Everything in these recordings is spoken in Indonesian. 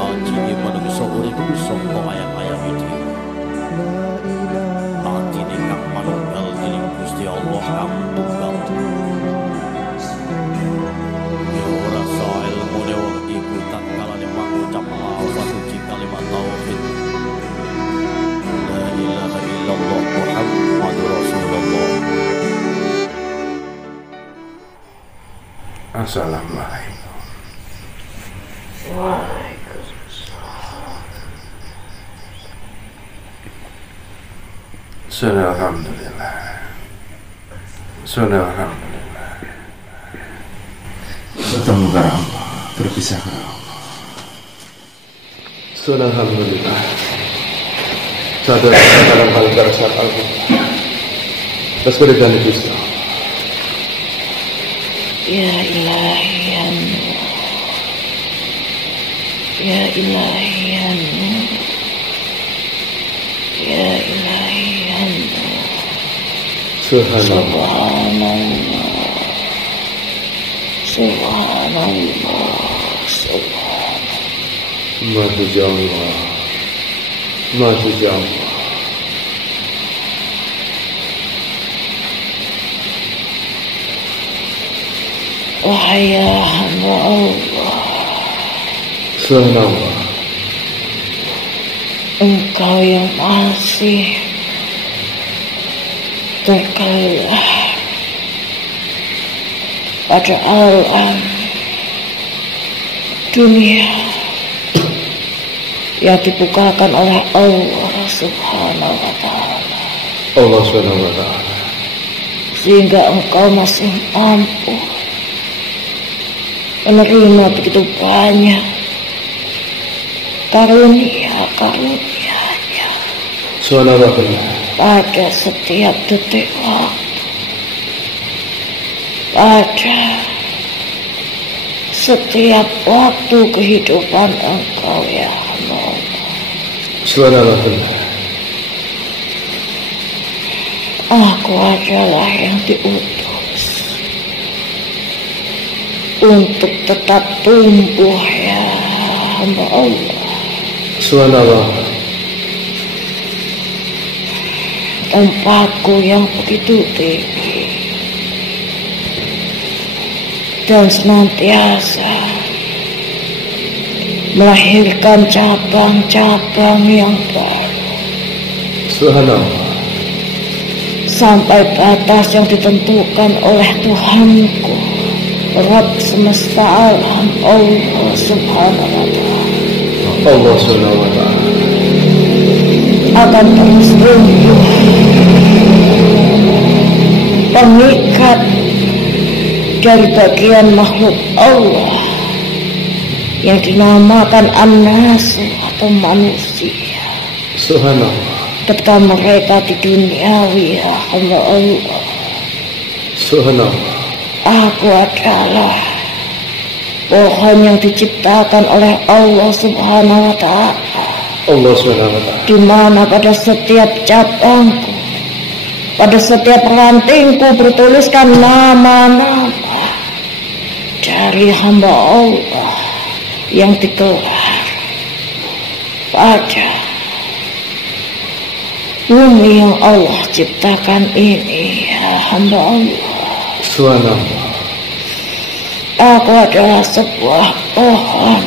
Aji manungsa urip saka ayam-ayam iki. Atine kang manunggal dening Gusti Allah kang tunggal. Ya ora sae ilmune wong iku tak kalane mangucap lafaz suci kalimat tauhid. La ilaha illallah Muhammadur Rasulullah. Assalamualaikum. Waalaikumsalam. Alhamdulillah. Alhamdulillah. Bertemu kepada Allah, berpisah kepada Allah. Alhamdulillah. Sadar dalam hal darasat al-Quran. Terus berikan itu Islam. Ya ilahi ya Nur, ya ilahi ya Nur, ya ilahi ya Nur. Subhanallah, subhanallah, subhanallah. Maha Allah, Maha Allah. Wahai hamba Allah, Subhanallah. Engkau yang masih terkelah pada alam dunia yang dibukakan oleh Allah Subhanahu wa Ta'ala. Allah Subhanahu wa Ta'ala. Sehingga engkau masih mampu menerima begitu banyak karunia-karunianya Subhanallah. pada setiap detik waktu, pada setiap waktu kehidupan engkau ya Allah. Subhanallah. Aku adalah yang diutus untuk tetap tumbuh ya hamba Allah. Subhanallah. Tempatku yang begitu tinggi dan senantiasa melahirkan cabang-cabang yang baru. Subhanallah. Sampai batas yang ditentukan oleh Tuhanku, Rabb semesta alam, Allah Subhanahu wa Ta'ala. Allah Subhanahu wa Ta'ala akan terus tumbuh pengikat dari bagian makhluk Allah yang dinamakan an-nasu atau manusia. Subhanallah. Ketika mereka di duniawi ya hamba Allah. Subhanallah. Aku adalah pohon yang diciptakan oleh Allah Subhanahu wa Ta'ala. Allah Subhanahu wa Ta'ala. Di mana pada setiap cabangku, pada setiap rantingku bertuliskan nama-nama dari hamba Allah yang dikelar pada bumi yang Allah ciptakan ini ya hamba Allah. Subhanallah. Aku adalah sebuah pohon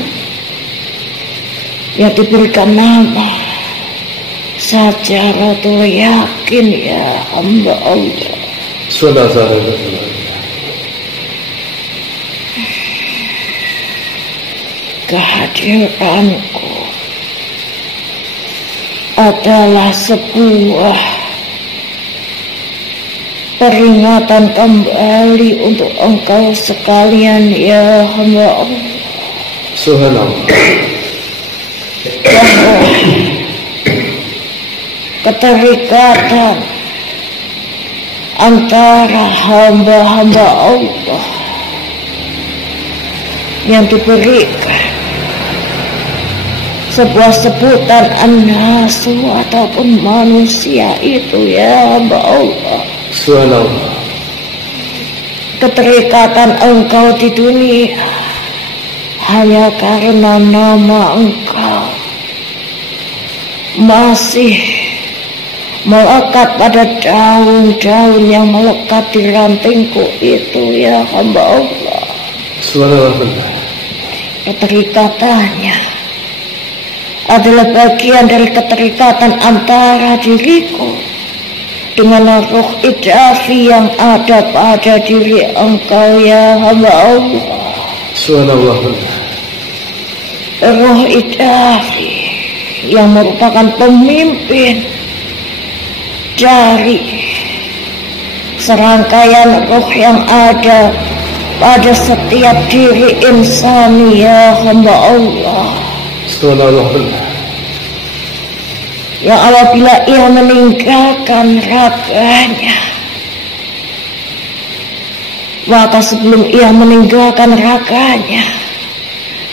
yang diberikan nama Syajaratul Yakin ya hamba Allah. Subhanallah. Kehadiranku adalah sebuah peringatan kembali untuk engkau sekalian ya hamba Allah. Subhanallah. Bahwa keterikatan antara hamba-hamba Allah yang diberikan sebuah sebutan an-nasu ataupun manusia itu ya hamba Allah. hanya karena nama Engkau masih melekat pada daun-daun yang melekat di rantingku itu, ya hamba Allah. Subhanallah. Keterikatannya adalah bagian dari keterikatan antara diriku dengan ruh idafi yang ada pada diri Engkau, ya hamba Allah. Subhanallah. Ruh idafi yang merupakan pemimpin dari serangkaian ruh yang ada pada setiap diri insani, ya hamba Allah. Subhanallah. Yang apabila ia meninggalkan raganya, maka sebelum ia meninggalkan raganya,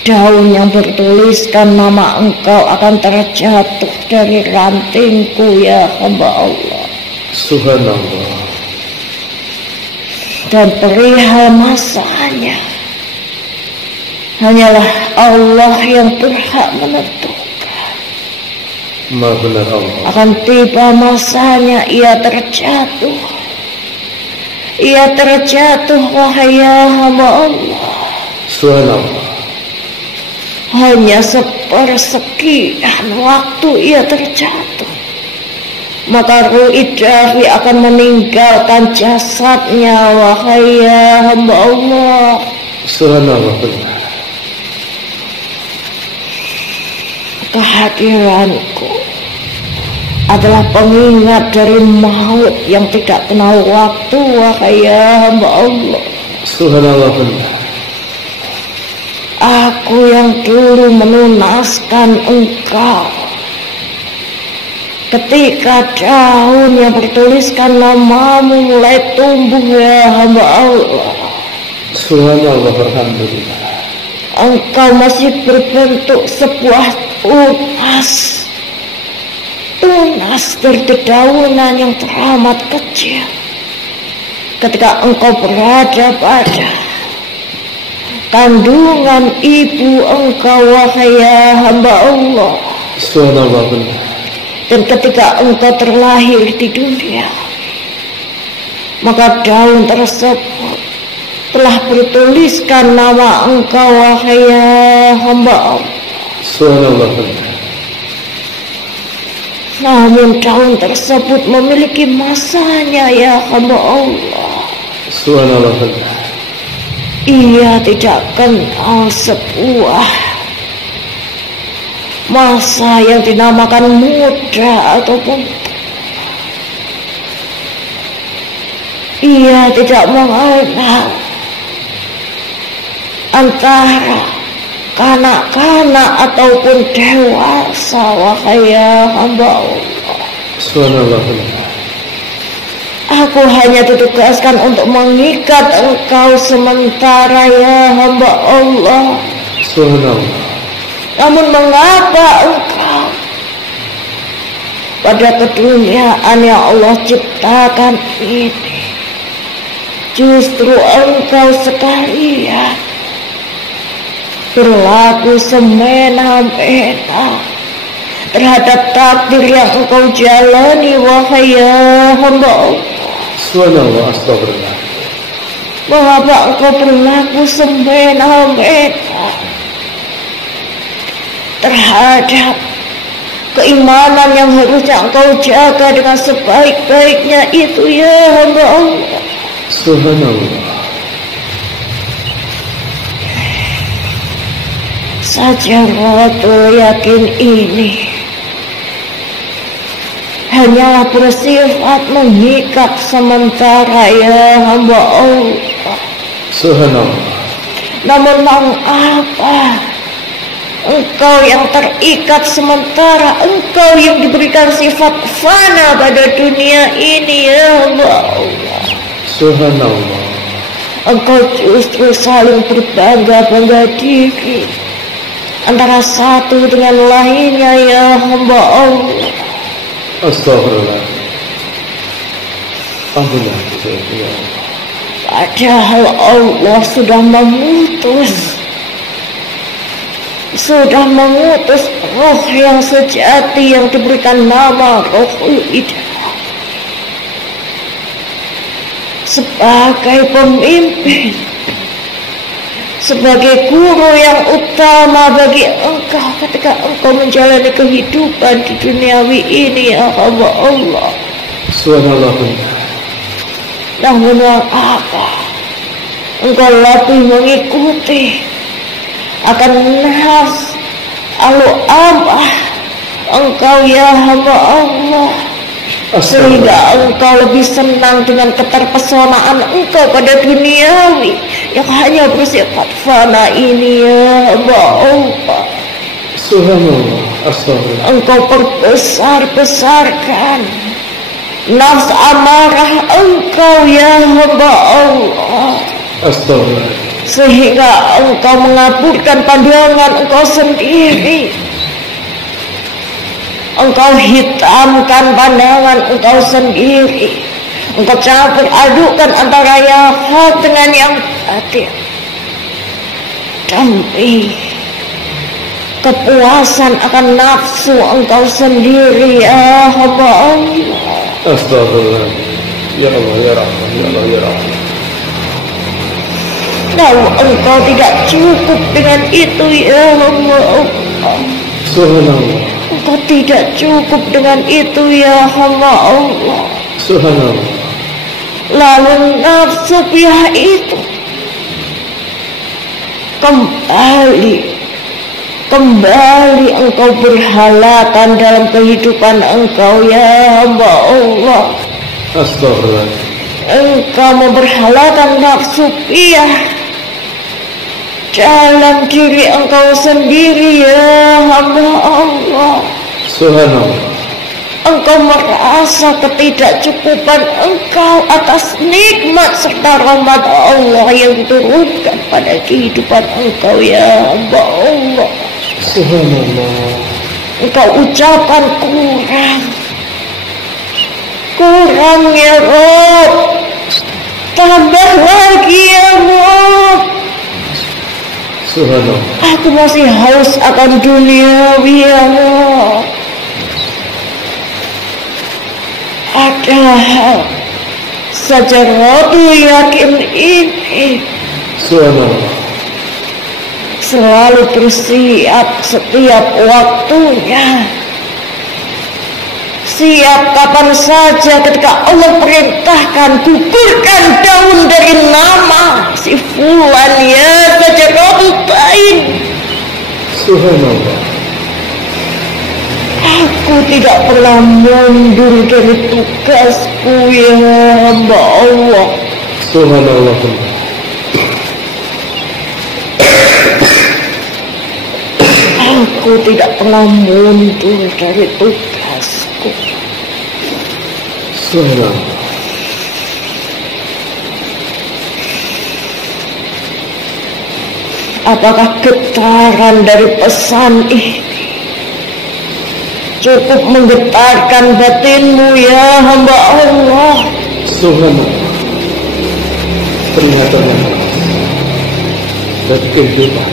daun yang bertuliskan nama Engkau akan terjatuh dari rantingku, ya hamba Allah. Subhanallah. Dan perihal masanya, hanyalah Allah yang berhak menentukan. Maha benar Allah. Akan tiba masanya ia terjatuh. Ia terjatuh, wahai hamba Allah. Subhanallah. Hanya sepersekian waktu ia terjatuh, maka ruh idafi akan meninggalkan jasadnya, wahai hamba Allah. Subhanallah benar. Kehadiranku adalah pengingat dari maut yang tidak kenal waktu, wahai hamba Allah. Subhanallah benar. Aku yang dulu menunaskan Engkau ketika daun yang bertuliskan namamu mulai tumbuh, ya hamba Allah. Subhanallah, alhamdulillah. Engkau masih berbentuk sebuah tunas dari dedaunan yang teramat kecil ketika engkau berada pada kandungan ibu engkau, wahai hamba Allah. Subhanallah benar. Dan ketika engkau terlahir di dunia, maka daun tersebut telah bertuliskan nama engkau, wahai hamba Allah. Subhanallah benar. Namun daun tersebut memiliki masanya, ya hamba Allah. Subhanallah benar. Ia tidak kenal sebuah masa yang dinamakan muda ataupun ia tidak mengenal antara kanak-kanak ataupun dewasa, wahai hamba Allah. Subhanallah benar. Aku hanya ditugaskan untuk mengikat engkau sementara, ya hamba Allah. Subhanallah. Namun mengapa engkau pada keduniaan yang Allah ciptakan ini justru engkau sekalian berlaku semena-mena terhadap takdir yang engkau jalani, wahai hamba Allah. Subhanallah, astagfirullah. Mengapa engkau berlaku semena-mena terhadap keimanan yang harusnya engkau jaga dengan sebaik-baiknya itu, ya hamba Allah. Subhanallah. Sajaratul yakin ini hanyalah bersifat mengikat sementara, ya hamba Allah. Subhanallah. Namun mengapa engkau yang terikat sementara, engkau yang diberikan sifat fana pada dunia ini, ya hamba Allah. Subhanallah. Engkau justru saling berbangga-bangga diri antara satu dengan lainnya, ya hamba Allah. Astagfirullah. Ampunilah saya, ya Allah. Padahal Allah sudah memutus sudah mengutus roh yang sejati yang diberikan nama Rohul Hidayah sebagai pemimpin, sebagai guru yang utama bagi engkau ketika engkau menjalani kehidupan di duniawi ini, ya hamba Allah. Subhanallah. Namun apa? Engkau lebih mengikuti akan nas lalu amah engkau, ya hamba Allah, sehingga engkau lebih senang dengan keterpesonaan engkau pada duniawi yang hanya bersifat fana ini, ya hamba Allah. Subhanallah. Astagfirullah. Engkau perbesar-besarkan nafs amarah engkau, ya hamba Allah, Astagfirullah. sehingga engkau mengaburkan pandangan engkau sendiri. Engkau hitamkan pandangan engkau sendiri. Engkau campur adukan antara yang hak dengan yang batin demi kepuasan akan nafsu engkau sendiri, ya hamba Allah. Astagfirullah. Ya Allah, ya Rahman, ya Allah, ya Rahman. Kalau engkau tidak cukup dengan itu, ya hamba Allah. Subhanallah. Engkau tidak cukup dengan itu, ya hamba Allah. Subhanallah. Lalu nafsu pihak itu kembali engkau berhalakan dalam kehidupan engkau, ya hamba Allah. Astagfirullah. Engkau memberhalakan nafsu pihak dalam diri engkau sendiri, ya hamba Allah. Subhanallah. Engkau merasa ketidakcukupan engkau atas nikmat serta rahmat Allah yang diturunkan pada kehidupan engkau, ya hamba Allah. Subhanallah. Engkau ucapan kurang ya Rob, tambah lagi ya Rob. Subhanallah. Aku masih haus akan duniawi, ya Rob. Padahal saja Rob yakin ini Subhanallah. selalu bersiap setiap waktunya, siap kapan saja ketika Allah perintahkan gugurkan daun dari nama si fulan, ya saja Robutain. Subhanallah. Aku tidak pernah mundur dari tugasku, ya hamba Allah. Subhanallah. Aku tidak pernah mundur dari tugasku. Subhanallah. Apakah getaran dari pesan ini cukup menggetarkan batinmu, ya hamba Allah? Subhanallah. Peringatan yang keras dan kehidupan.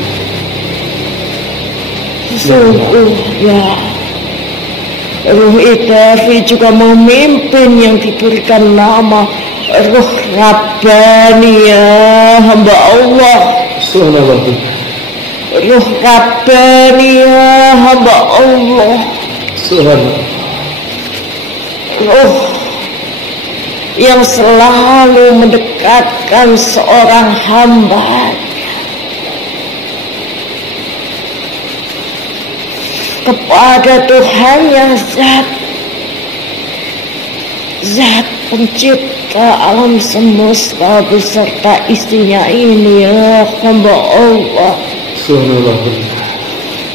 Sungguhnya Ruh Idafi juga memimpin yang diberikan nama Ruh Rabbani, ya hamba Allah. Subhanallah. Ruh Rabbani, ya hamba Allah. Subhanallah. Ruh yang selalu mendekatkan seorang hamba kepada Tuhan yang Zat pencipta alam semesta beserta isinya ini, ya hamba Allah. Subhanallah.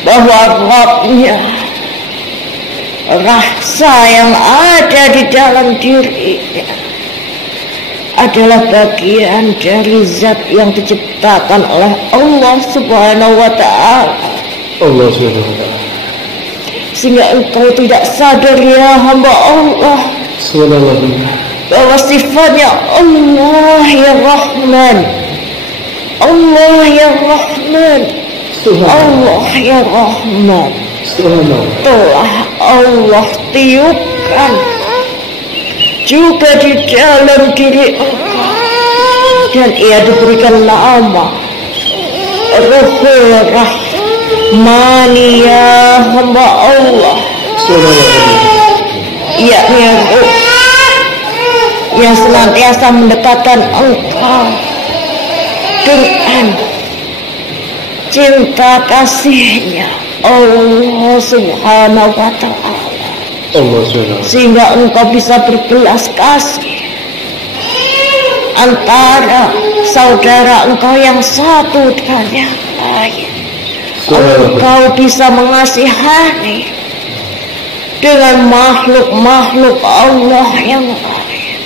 Bahwa Rabbnya, rasa yang ada di dalam dirinya adalah bagian dari zat yang diciptakan oleh Allah Subhanahu wa ta'ala. Allah Subhanahu wa ta'ala. Sehingga engkau tidak sadar, ya hamba Allah, Subhanallah. bahwa sifatnya Allah ya Rahman, Allah ya Rahman, Allah ya Rahman telah Allah tiupkan juga di dalam diri engkau, dan ia diberikan nama Ruhul Rahmani ya hamba Allah, yakni ruh yang senantiasa mendekatkan engkau dengan cinta kasihnya Allah Subhanahu wa ta'ala, sehingga engkau bisa berbelas kasih antara saudara engkau yang satu dengan yang lain. Engkau bisa mengasihani dengan makhluk-makhluk Allah yang lain,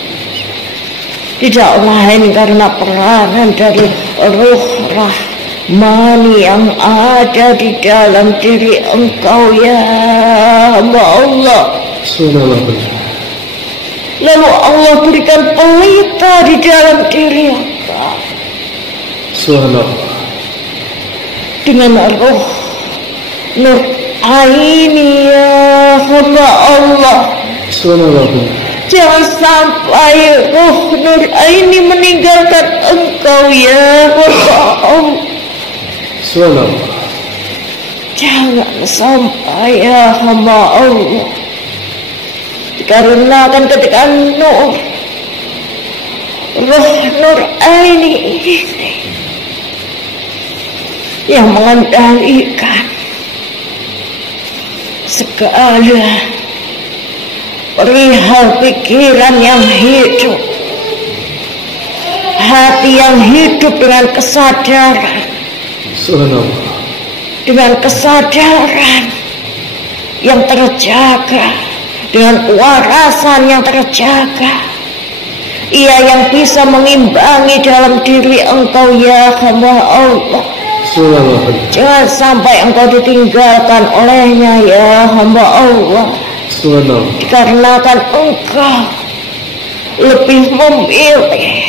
tidak lain karena peranan dari Ruh Rahmani yang ada di dalam diri engkau ya hamba Allah. Lalu Allah berikan pelita di dalam diri engkau dengan Ruh Nur Aini ya hamba Allah. Jangan sampai Ruh Nur Aini meninggalkan engkau ya hamba Allah. Jangan sampai ya hamba Allah, dikarenakan ketika Ruh Nur Aini ini yang mengendalikan segala perihal pikiran yang hidup, hati yang hidup dengan kesadaran, dengan kesadaran yang terjaga, dengan kewarasan yang terjaga, ia yang bisa mengimbangi dalam diri engkau ya hamba Allah. Jangan sampai engkau ditinggalkan olehnya ya hamba Allah, dikarenakan engkau lebih memilih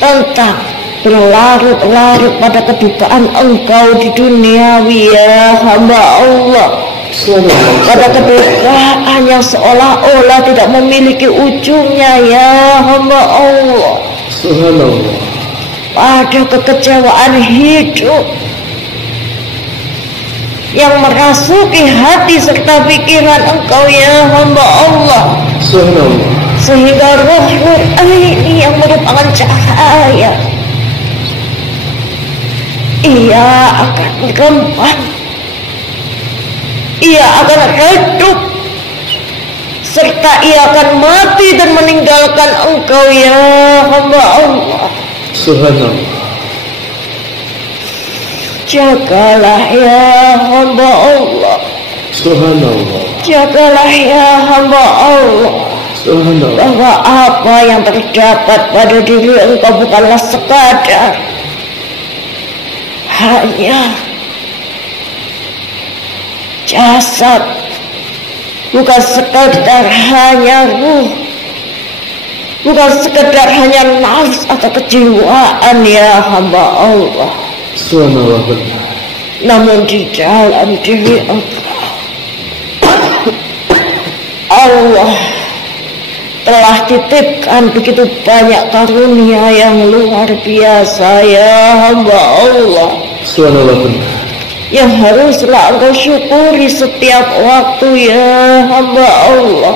tentang berlarut-larut pada kedukaan engkau di duniawi ya hamba Allah, pada kedukaan yang seolah-olah tidak memiliki ujungnya ya hamba Allah, pada kekecewaan hidup yang merasuki hati serta pikiran engkau ya hamba Allah, sehingga Ruh Nur ini yang merupakan cahaya, ia akan berkembang, ia akan redup, serta ia akan mati dan meninggalkan engkau ya hamba Allah. Jagalah ya hamba Allah, jagalah ya hamba Allah, bahwa apa yang terdapat pada diri engkau bukanlah sekadar hanya jasad, bukan sekedar hanya ruh, bukan sekedar hanya nafs atau kejiwaan ya hamba Allah, namun di dalam diri engkau Allah telah titipkan begitu banyak karunia yang luar biasa ya hamba Allah, yang haruslah engkau syukuri setiap waktu ya hamba Allah.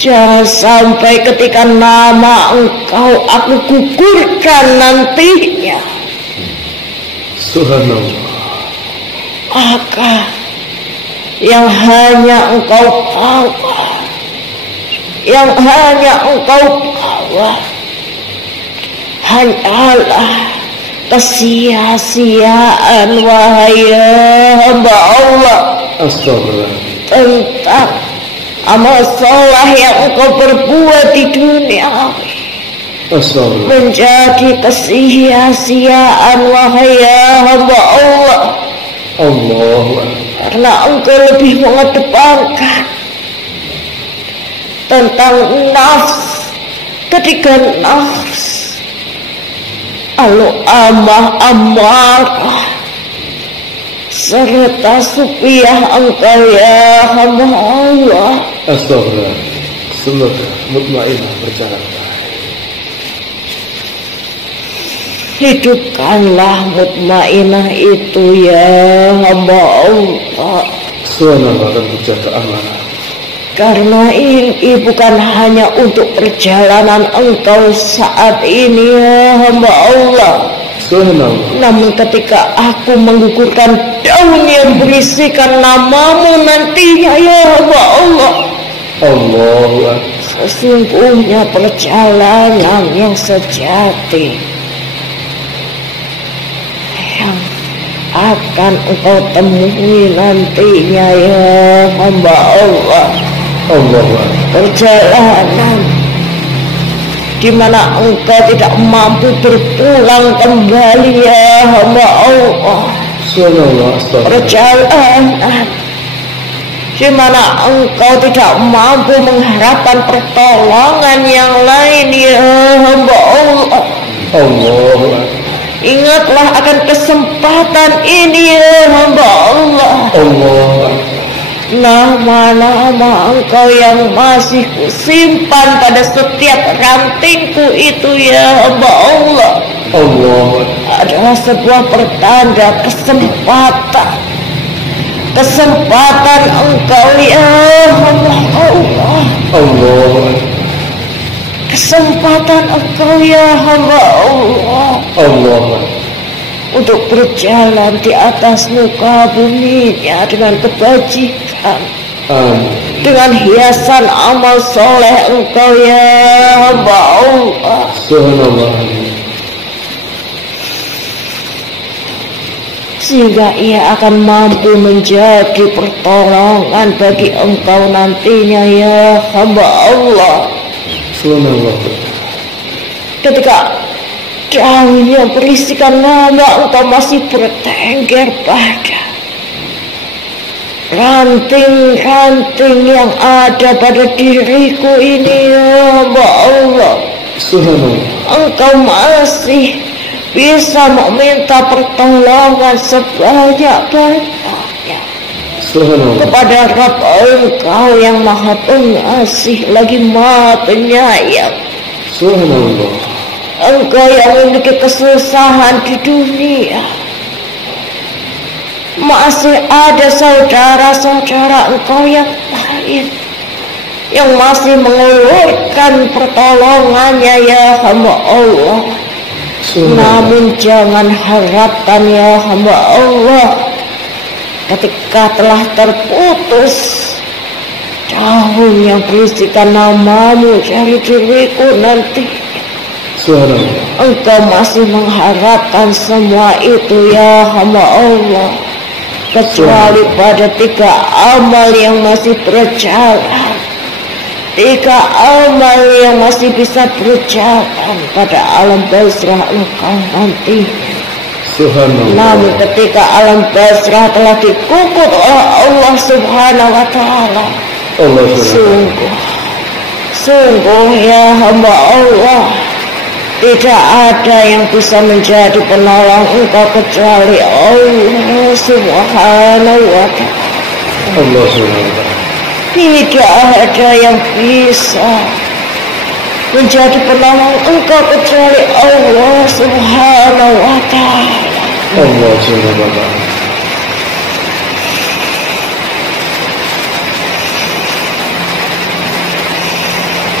Jangan sampai ketika nama engkau aku gugurkan nantinya, maka yang hanya engkau bawa, yang hanya engkau bawa hanyalah kesia-siaan wahai hamba Allah tentang amal soleh yang engkau berbuat di dunia, menjadi kesia-siaan wahai hamba Allah. Karena engkau lebih mengedepankan tentang nafs, ketika nafs lalu amarah serta supiah Engkau ya hamba Allah. Astagfirullah. Semoga mutmainah berjalan baik. Hidupkanlah mutmainah itu ya hamba Allah. Subhanallah akan menjaga amanah. Karena ini bukan hanya untuk perjalanan Engkau saat ini ya hamba Allah. Subhanallah. Namun ketika aku menggugurkan daun yang berisikan namamu nantinya ya hamba Allah, Allahu Akbar. sesungguhnya perjalanan yang sejati yang akan Engkau temui nantinya ya hamba Allah. Allahu Akbar. Perjalanan di mana Engkau tidak mampu berpulang kembali ya hamba Allah. Subhanallah. Astagfirullah. Perjalanan di mana Engkau tidak mampu mengharapkan pertolongan yang lain ya hamba Allah. Allahu Akbar. Ingatlah akan kesempatan ini ya hamba Allah. Allahu Akbar. Nama-nama Engkau yang masih kusimpan pada setiap rantingku itu ya hamba Allah Allahu Akbar. adalah sebuah pertanda kesempatan Engkau ya hamba Allah, Allahu Akbar. kesempatan Engkau ya hamba Allah Allahu Akbar. untuk berjalan di atas muka buminya dengan kebajikan, Amin. dengan hiasan amal soleh Engkau ya hamba Allah. Subhanallah. Sehingga ia akan mampu menjadi pertolongan bagi Engkau nantinya ya hamba Allah. Subhanallah. Ketika daun yang berisikan nama Engkau masih bertengger pada ranting-ranting yang ada pada diriku ini ya hamba Allah, Subhanallah. Engkau masih bisa meminta pertolongan sebanyak-banyaknya Subhanallah. kepada Rabb Engkau yang maha pengasih lagi maha penyayang. Subhanallah. Engkau yang memiliki kesusahan di dunia, masih ada saudara-saudara Engkau yang lain yang masih mengulurkan pertolongannya ya hamba Allah. Namun jangan harapkan ya hamba Allah, ketika telah terputus daun yang berisikan namamu dari diriku nanti, Subhanallah. Engkau masih mengharapkan semua itu ya hamba Allah, kecuali pada 3 amal yang masih berjalan, 3 amal yang masih bisa berjalan pada alam barzah Engkau nantinya. Subhanallah. Namun ketika alam barzah telah dikukut oleh Allah Subhanahu wa Ta'ala, Allah Subhanahu. sungguh ya hamba Allah, tidak ada yang bisa menjadi penolong Engkau kecuali Allah Subhanahu wa Ta'ala. Allah Subhanahu. Tidak ada yang bisa menjadi penolong Engkau kecuali Allah Subhanahu wa Ta'ala. Allah Subhanahu.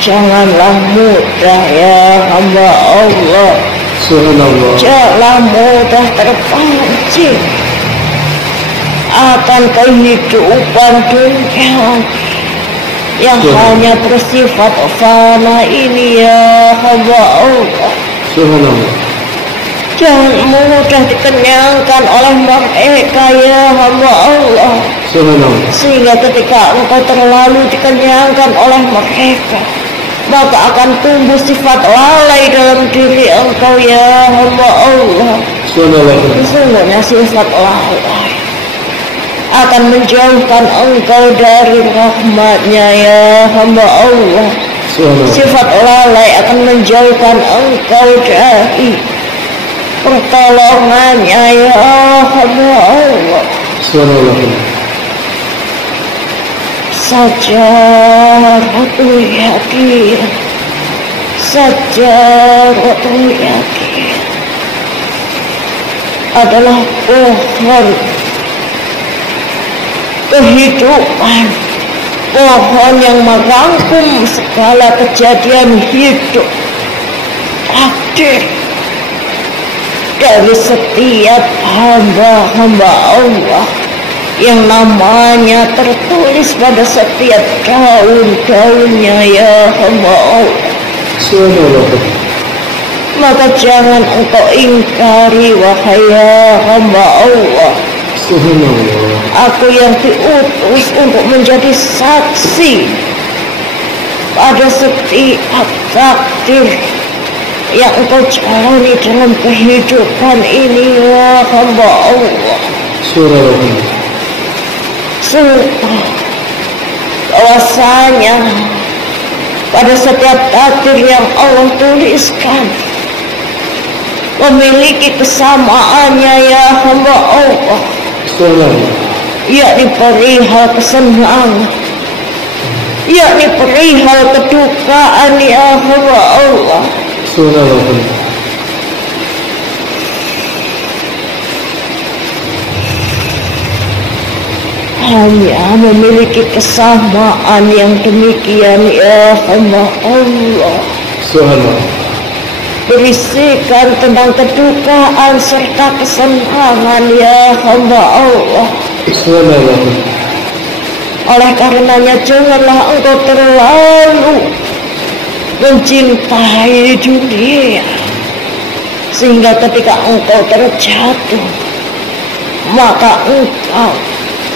Janganlah mudah ya hamba Allah, Subhanallah. janganlah mudah terpancing akan kehidupan dunia yang hanya bersifat fana ini ya hamba Allah. Subhanallah. Jangan mudah dikenyangkan oleh mereka ya hamba Allah, Subhanallah. sehingga ketika engkau terlalu dikenyangkan oleh mereka, maka akan tumbuh sifat lalai dalam diri engkau ya hamba Allah. Subhanallah. Sesungguhnya sifat lalai akan menjauhkan engkau dari rahmatnya ya hamba Allah. Subhanallah. Sifat lalai akan menjauhkan engkau dari pertolongannya ya hamba Allah. Subhanallah. Sajaratul yakin, sajaratul yakin adalah pohon kehidupan, pohon yang merangkum segala kejadian hidup takdir dari setiap hamba-hamba Allah yang namanya tertulis pada setiap daun-daunnya, ya hamba Allah. Subhanallah. Maka jangan engkau ingkari, wahai hamba Allah. Subhanallah. Aku yang diutus untuk menjadi saksi pada setiap takdir yang engkau jalani dalam kehidupan ini, ya hamba Allah. Subhanallah. Sumpah bahwasanya pada setiap takdir yang Allah tuliskan memiliki kesamaannya, ya hamba Allah. Yakni perihal kesenangan, yakni perihal kedukaan, ya hamba Allah. Hanya memiliki kesamaan yang demikian, ya hamba Allah. Berisikan tentang kedukaan serta kesenangan, ya hamba Allah. Oleh karenanya janganlah engkau terlalu mencintai dunia sehingga ketika engkau terjatuh maka engkau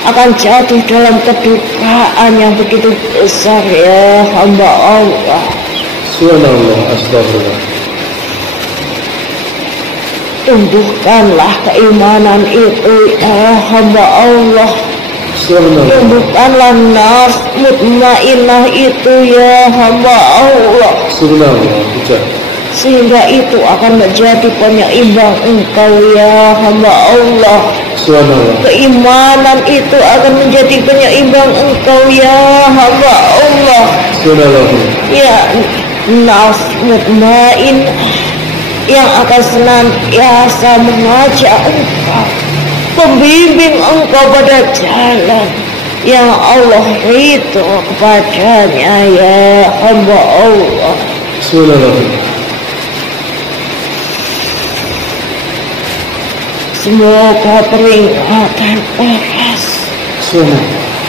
akan jatuh dalam kedukaan yang begitu besar, ya hamba Allah. Subhanallah. Astagfirullah. Tumbuhkanlah keimanan itu, ya hamba Allah. Tumbuhkanlah nafs mutmainnah itu, ya hamba Allah. Sehingga itu akan menjadi penyeimbang engkau, ya hamba Allah. Keimanan itu akan menjadi penyeimbang engkau, ya hamba Allah. Ya, nafs mutmainnah yang akan senantiasa mengajak engkau, membimbing engkau pada jalan yang Allah ridho kepadanya, ya hamba Allah. Semoga peringatan keras,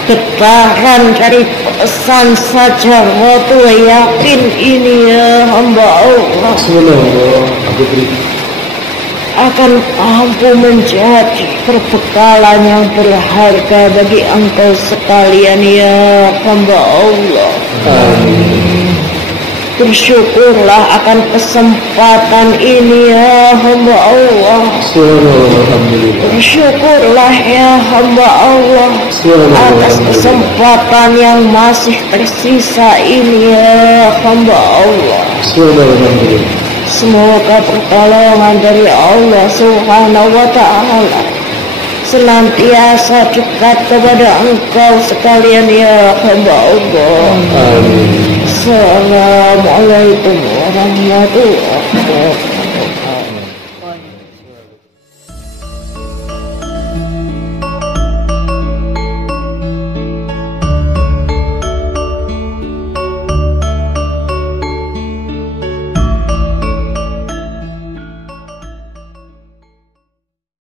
getaran dari pesan sajaratul yakin ini, ya hamba Allah, akan mampu menjadi perbekalan yang berharga bagi engkau sekalian, ya hamba Allah. Bersyukurlah akan kesempatan ini, ya hamba Allah. Bersyukurlah, ya hamba Allah, atas kesempatan yang masih tersisa ini, ya hamba Allah. Semoga pertolongan dari Allah Subhanahu wa ta'ala senantiasa dekat kepada engkau sekalian, ya hamba Allah. Assalamualaikum warahmatullahi wabarakatuh.